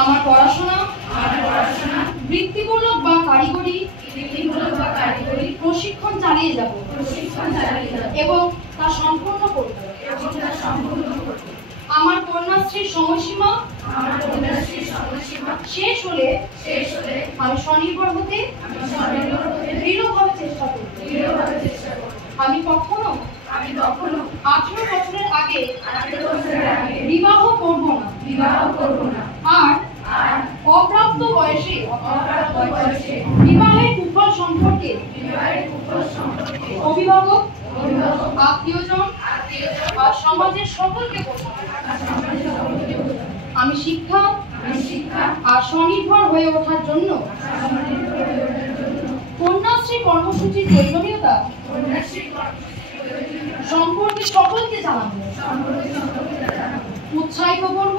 আমার পড়াশোনা বৃত্তিমূলক বা কারিগরি প্রশিক্ষণ চালিয়ে যাব এবং তা সম্পূর্ণ করব। আমার কন্যাশ্রীর সময়সীমা শেষ হলে আমি স্বনির্ভর হতে দৃঢ়ভাবে চেষ্টা করব। আমি কখনো 18 বছরের আগে বিবাহ করব না। আর অপ্রাপ্ত বয়সে বিবাহের কুফল সম্পর্কে অভিভাবক, আত্মীয়জন আর সমাজের সকলকে বোঝাবো। আমি শিক্ষা আর স্বনির্ভর হয়ে ওঠার জন্য কন্যাশ্রী কর্মসূচির প্রয়োজনীয়তা সম্পর্কে সকলকে জানাবো, উৎসাহিত করব।